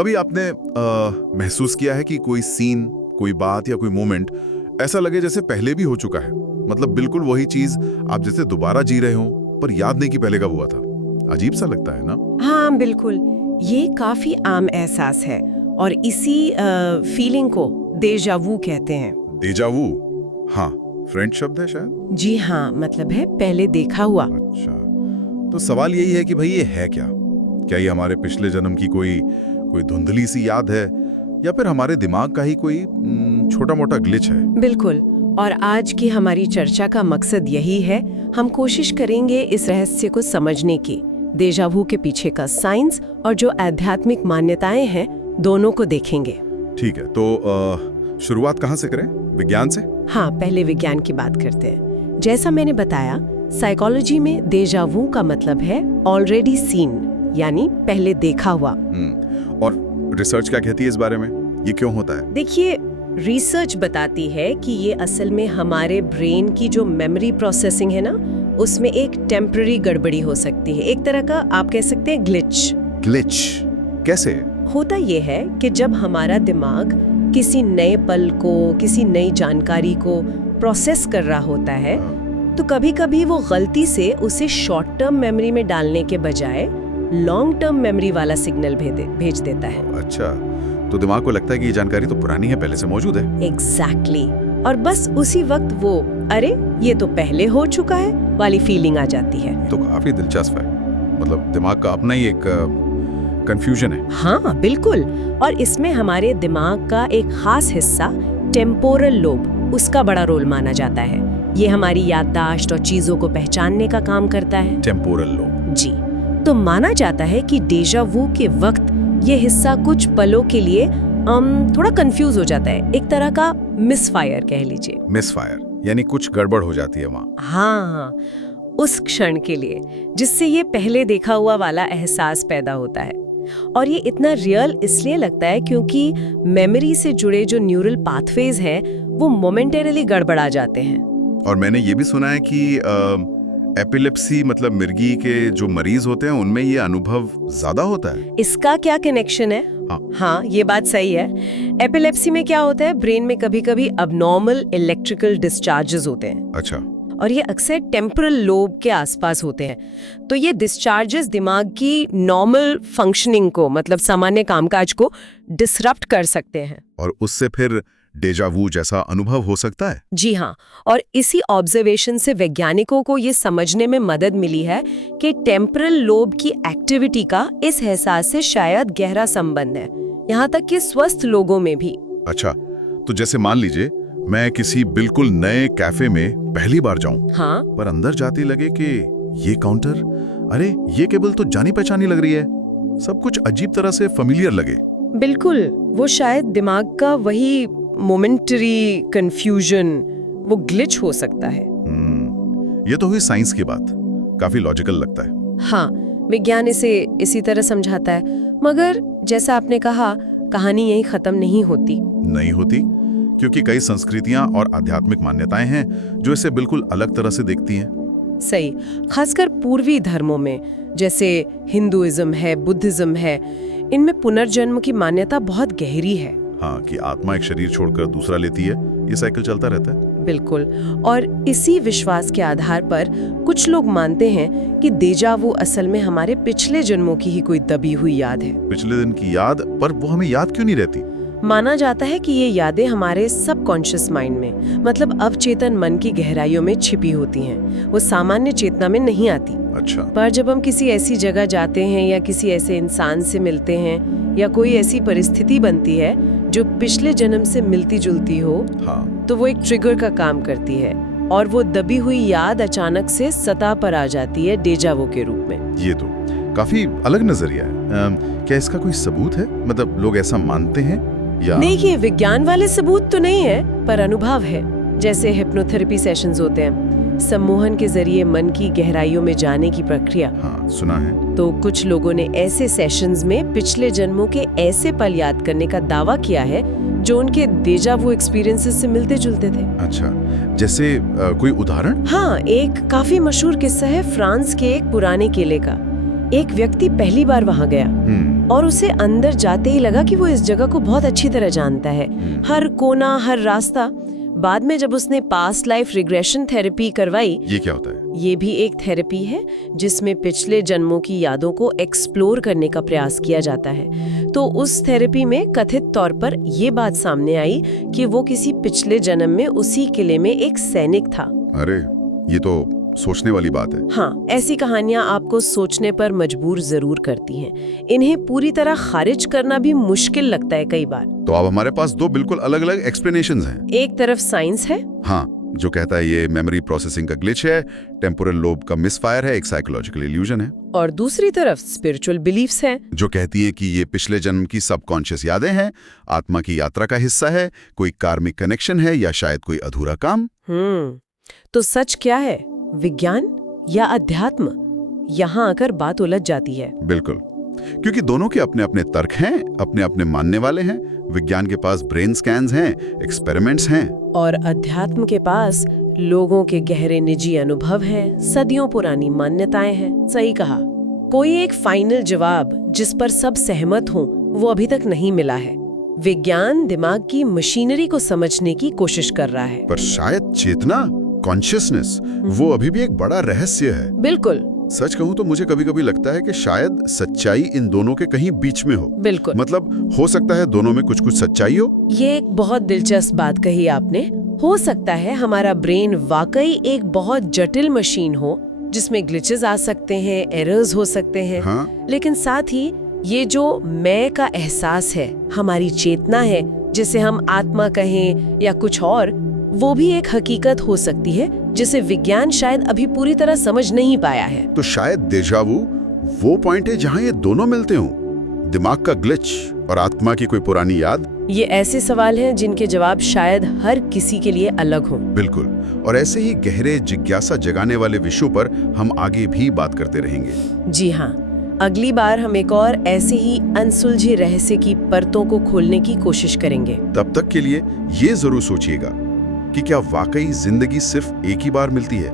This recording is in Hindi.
कभी आपने महसूस किया है कि कोई सीन, कोई बात या कोई मोमेंट ऐसा लगे जैसे पहले भी हो चुका है? मतलब बिल्कुल वही चीज आप जैसे दोबारा जी रहे हो, पर याद नहीं कि पहले कब हुआ था। अजीब सा लगता है ना? हाँ बिल्कुल, ये काफी आम एहसास है और इसी फीलिंग को डेजा वू कहते हैं। डेजा वू? हाँ, फ्रेंच शब्द है शायद। जी हाँ, मतलब है पहले देखा हुआ। अच्छा, तो सवाल यही है कि भाई ये है क्या? क्या ये हमारे पिछले जन्म की कोई धुंधली सी याद है, या फिर हमारे दिमाग का ही कोई छोटा मोटा ग्लिच है? बिल्कुल, और आज की हमारी चर्चा का मकसद यही है। हम कोशिश करेंगे इस रहस्य को समझने की, डेजा वू के पीछे का साइंस और जो आध्यात्मिक मान्यताएं हैं, दोनों को देखेंगे। ठीक है, तो शुरुआत कहाँ से करें? विज्ञान से? हाँ, पहले विज्ञान की बात करते हैं। जैसा मैंने बताया, साइकोलॉजी में डेजा वू का मतलब है ऑलरेडी सीन, यानी पहले देखा हुआ। और रिसर्च क्या कहती है इस बारे में? ये क्यों होता है? देखिए, रिसर्च बताती है कि ये असल में हमारे ब्रेन की जो मेमोरी प्रोसेसिंग है ना, उसमें एक टेम्पररी गड़बड़ी हो सकती है। एक तरह का आप कह सकते हैं ग्लिच। ग्लिच कैसे? होता ये है कि जब हमारा दिमाग किसी नए पल को, किसी नई जानकारी को प्रोसेस कर रहा होता है, तो कभी-कभी वो गलती से उसे शॉर्ट टर्म मेमोरी में डालने के बजाय लॉन्ग टर्म मेमोरी वाला सिग्नल भेज देता है। अच्छा, तो दिमाग को लगता है कि ये जानकारी तो पुरानी है, पहले से मौजूद है। एग्जैक्टली। और बस उसी वक्त वो अरे ये तो पहले हो चुका है वाली फीलिंग आ जाती है। तो काफी दिलचस्प है, मतलब दिमाग का अपना ही एक कंफ्यूजन है। हाँ बिल्कुल, और इसमें हमारे दिमाग का एक खास हिस्सा टेम्पोरल लोब, उसका बड़ा रोल माना जाता है। ये हमारी याददाश्त और चीजों को पहचानने का काम करता है। Temporal lobe? जी। तो माना जाता है कि डेजा वू के वक्त ये हिस्सा कुछ पलों के लिए थोड़ा कंफ्यूज हो जाता है, एक तरह का मिसफायर कह लीजिए। मिसफायर यानी कुछ गड़बड़ हो जाती है वहाँ? हाँ, उस क्षण के लिए, जिससे ये पहले देखा हुआ वाला एहसास पैदा होता है। और ये इतना रियल इसलिए लगता है क्योंकि मेमोरी से जुड़े जो न्यूरल पाथवेज हैं, वो मोमेंटरीली गड़बड़ा जाते हैं। और मैंने ये भी सुना है कि एपिलेप्सी मतलब मिर्गी के जो मरीज होते हैं उनमें ये अनुभव ज्यादा होता है। इसका क्या कनेक्शन है? हाँ, ये बात सही है। एपिलेप्सी में क्या होता है, ब्रेन में कभी-कभी अबनॉर्मल इलेक्ट्रिकल डिस्चार्जेस होते हैं। अच्छा। और ये अक्सर टेम्पोरल लोब के आसपास होते हैं। तो ये डिस्चार्जेस दिमाग की नॉर्मल फंक्शनिंग को, मतलब सामान्य कामकाज को डिसरप्ट कर सकते हैं। और उससे फिर डेजा वू जैसा अनुभव हो सकता है? जी हाँ, और इसी ऑब्जर्वेशन से वैज्ञानिकों को ये समझने में मदद मिली है कि टेम्पोरल लोब की एक्टिविटी का इस एहसास से शायद गहरा संबंध है, यहाँ तक कि स्वस्थ लोगों में भी। अच्छा, तो जैसे मान लीजिए मैं किसी बिल्कुल नए कैफे में पहली बार जाऊं, हाँ, पर अंदर जाते लगे कि ये काउंटर, अरे ये केबल तो जानी पहचानी लग रही है, सब कुछ अजीब तरह से फेमिलियर लगे। बिल्कुल, वो शायद दिमाग का वही मोमेंटरी कंफ्यूजन, वो ग्लिच हो सकता है। ये तो हुई साइंस की बात, काफी लॉजिकल लगता है। हाँ, विज्ञान इसे इसी तरह समझाता है, मगर जैसा आपने कहा, कहानी यही खत्म नहीं होती। नहीं होती, क्योंकि कई संस्कृतियां और आध्यात्मिक मान्यताएं हैं जो इसे बिल्कुल अलग तरह से देखती हैं। सही, खासकर पूर्वी धर्मों में, जैसे हिंदुइज्म है, बुद्धिज्म है, इनमें पुनर्जन्म की मान्यता बहुत गहरी है। हाँ, कि आत्मा एक शरीर छोड़कर दूसरा लेती है, ये साइकिल चलता रहता है। बिल्कुल, और इसी विश्वास के आधार पर कुछ लोग मानते हैं कि डेजा वू असल में हमारे पिछले जन्मों की ही कोई दबी हुई याद है। पिछले दिन की याद? पर वो हमें याद क्यों नहीं रहती? माना जाता है कि ये यादें हमारे सबकॉन्शियस माइंड में, मतलब अवचेतन मन की गहराइयों में छिपी होती हैं, वो सामान्य चेतना में नहीं आती। अच्छा। पर जब हम किसी ऐसी जगह जाते हैं या किसी ऐसे इंसान से मिलते हैं या कोई ऐसी परिस्थिति बनती है जो पिछले जन्म से मिलती जुलती हो, हाँ, तो वो एक ट्रिगर का काम करती है और वो दबी हुई याद अचानक से सतह पर आ जाती है डेजा वू के रूप में। ये तो काफी अलग नजरिया है। क्या इसका कोई सबूत है? मतलब लोग ऐसा मानते हैं या? नहीं, ये विज्ञान वाले सबूत तो नहीं है, पर अनुभव है। जैसे हिप्नोथेरेपी सेशंस होते हैं, सम्मोहन के जरिए मन की गहराइयों में जाने की प्रक्रिया। हाँ, सुना है। तो कुछ लोगों ने ऐसे सेशंस में पिछले जन्मों के ऐसे पल याद करने का दावा किया है जो उनके डेजा वू एक्सपीरियंसेस से मिलते जुलते थे। अच्छा, जैसे कोई उदाहरण? हाँ, एक काफी मशहूर किस्सा है फ्रांस के एक पुराने किले का। एक व्यक्ति पहली बार वहां गया और उसे अंदर जाते ही लगा कि वो इस जगह को बहुत अच्छी तरह जानता है, हर कोना, हर रास्ता। बाद में जब उसने पास्ट लाइफ रिग्रेशन थेरेपी करवाई, ये क्या होता है? ये भी एक थेरेपी है जिसमें पिछले जन्मों की यादों को एक्सप्लोर करने का प्रयास किया जाता है। तो उस थेरेपी में कथित तौर पर ये बात सामने आई कि वो किसी पिछले जन्म में उसी किले में एक सैनिक था। अरे, ये तो सोचने वाली बात है। हाँ, ऐसी कहानियां आपको सोचने पर मजबूर जरूर करती हैं। इन्हें पूरी तरह खारिज करना भी मुश्किल लगता है कई बार। तो अब हमारे पास दो बिल्कुल अलग अलग एक्सप्लेनेशंस हैं। एक तरफ साइंस है, हाँ, जो कहता है ये मेमोरी प्रोसेसिंग का ग्लिच है, टेम्पोरल लोब का मिसफायर है, एक साइकोलॉजिकल इल्यूजन है। और दूसरी तरफ स्पिरिचुअल बिलीफ्स है, जो कहती है कि ये पिछले जन्म की सबकॉन्शियस यादें हैं, आत्मा की यात्रा का हिस्सा है, कोई कार्मिक कनेक्शन है या शायद कोई अधूरा काम। तो सच क्या है, विज्ञान या अध्यात्म? यहाँ आकर बात उलझ जाती है। बिल्कुल, क्योंकि दोनों के अपने अपने तर्क हैं, अपने अपने मानने वाले हैं। विज्ञान के पास ब्रेन स्कैन्स हैं, एक्सपेरिमेंट्स हैं, और अध्यात्म के पास लोगों के गहरे निजी अनुभव हैं, सदियों पुरानी मान्यताएं हैं। सही कहा, कोई एक फाइनल जवाब जिस पर सब सहमत हों वो अभी तक नहीं मिला है। विज्ञान दिमाग की मशीनरी को समझने की कोशिश कर रहा है, पर शायद चेतना, कॉन्शियसनेस, वो अभी भी एक बड़ा रहस्य है। बिल्कुल। सच कहूं तो मुझे कभी कभी लगता है कि शायद सच्चाई इन दोनों के कहीं बीच में हो। बिल्कुल, मतलब हो सकता है दोनों में कुछ कुछ सच्चाई हो। ये एक बहुत दिलचस्प बात कही आपने। हो सकता है हमारा ब्रेन वाकई एक बहुत जटिल मशीन हो जिसमें ग्लिचेस आ सकते हैं, एरर्स हो सकते हैं। हाँ? लेकिन साथ ही ये जो मैं का एहसास है, हमारी चेतना है, जिसे हम आत्मा कहें या कुछ और, वो भी एक हकीकत हो सकती है जिसे विज्ञान शायद अभी पूरी तरह समझ नहीं पाया है। तो शायद डेजावू वो पॉइंट है जहां ये दोनों मिलते हों, दिमाग का ग्लिच और आत्मा की कोई पुरानी याद। ये ऐसे सवाल हैं जिनके जवाब शायद हर किसी के लिए अलग हों। बिल्कुल, और ऐसे ही गहरे जिज्ञासा जगाने वाले विषयों पर हम आगे भी बात करते रहेंगे। जी हाँ, अगली बार हम एक और ऐसे ही अनसुलझे रहस्य की परतों को खोलने की कोशिश करेंगे। तब तक के लिए ये जरूर सोचिएगा कि क्या वाकई जिंदगी सिर्फ एक ही बार मिलती है।